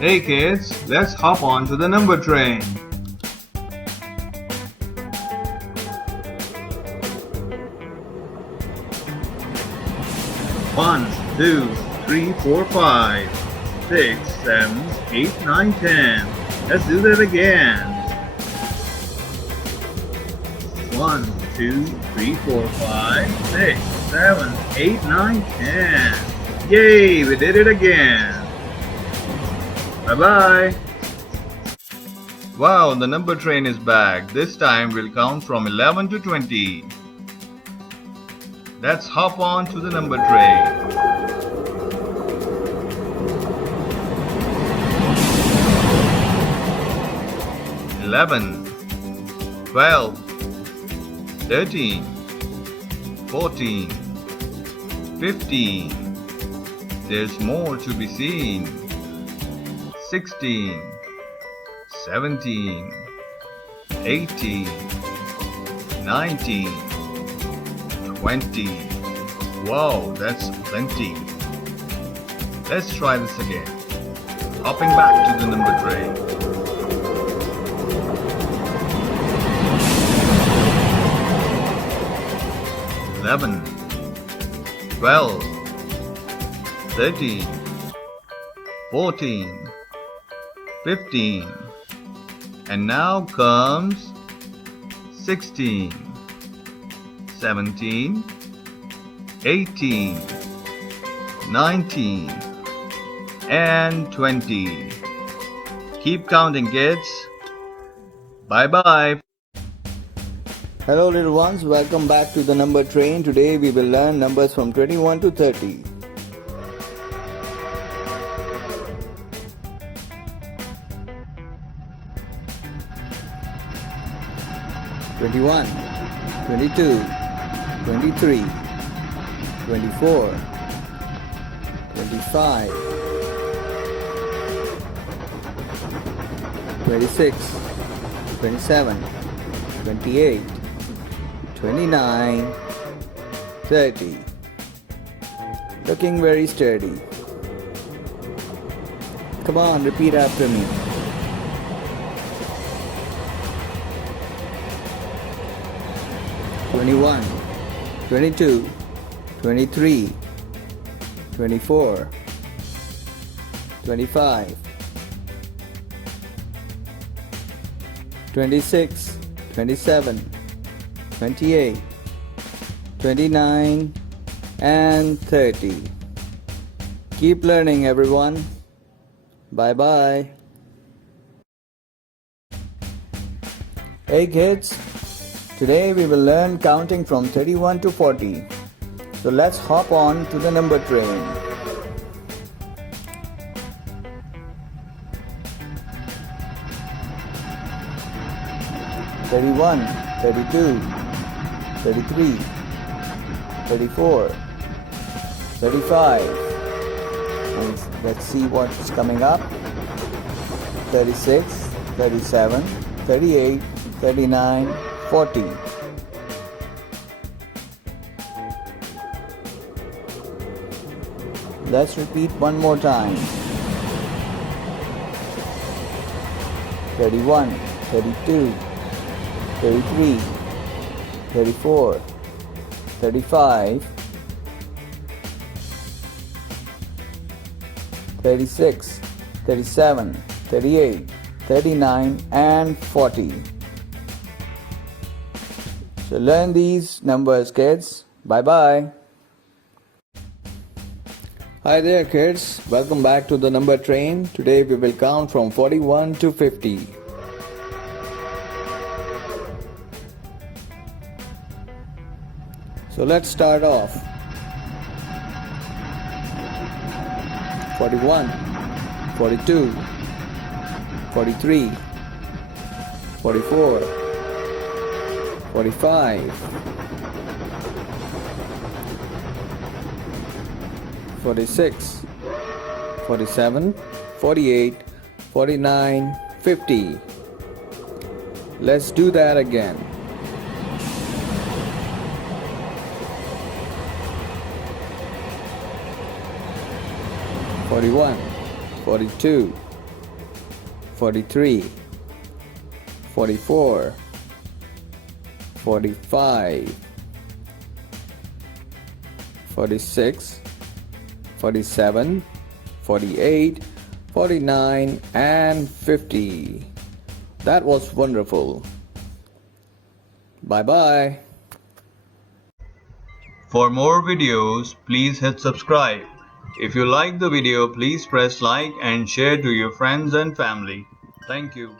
Hey kids, let's hop on to the number train. 1, 2, 3, 4, 5, 6, 7, 8, 9, 10. Let's do that again. 1, 2, 3, 4, 5, 6, 7, 8, 9, 10. Yay, we did it again. Bye-bye. Wow, the number train is back. This time we'll count from 11 to 20. Let's hop on to the number train. 11, 12, 13, 14, 15. There's more to be seen. 16, 17, 18, 19, 20. Wow, that's plenty. Let's try this again. Hopping back to the number train. 11, 12, 13, 14, 15, and now comes 16, 17, 18, 19, and 20. Keep counting, kids. Bye-bye. Hello little ones, welcome back to the number train. Today we will learn numbers from 21 to 30. "21, 22, 23, 24, 25, 26, 27, 28, 29, 30. Looking very sturdy. Come on, repeat after me. 21, 22, 23, 24, 25, 26, 27, 28, 29, and 30. Keep learning, everyone. Bye-bye. Hey kids, today we will learn counting from 31 to 40. So let's hop on to the number train. 31, 32, 33, 34, 35, and let's see what's coming up. 36, 37, 38, 39, 40. Let's repeat one more time. 31, 32, 33, 34, 35, 36, 37, 38, 39, and 40. So learn these numbers, kids. Bye-bye. Hi there, kids. Welcome back to the number train. Today we will count from 41 to 50. So let's start off. 41, 42, 43, 44, 45, 46, 47, 48, 49, 50. Let's do that again. 41, 42, 43, 44, 45, 46, 47, 48, 49, and 50. That was wonderful. Bye bye. For more videos, please hit subscribe. If you like the video, please press like and share to your friends and family. Thank you.